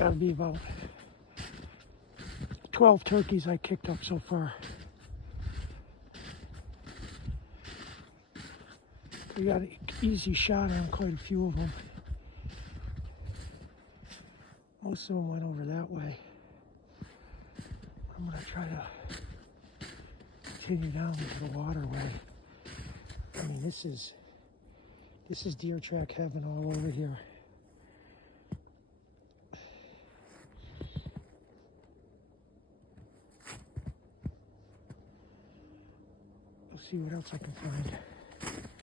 Gotta be about 12 turkeys I kicked up so far. We got an easy shot on quite a few of them. Most of them went over that way. I'm gonna try to continue down into the waterway. I mean, this is deer track heaven all over here. Let's see what else I can find.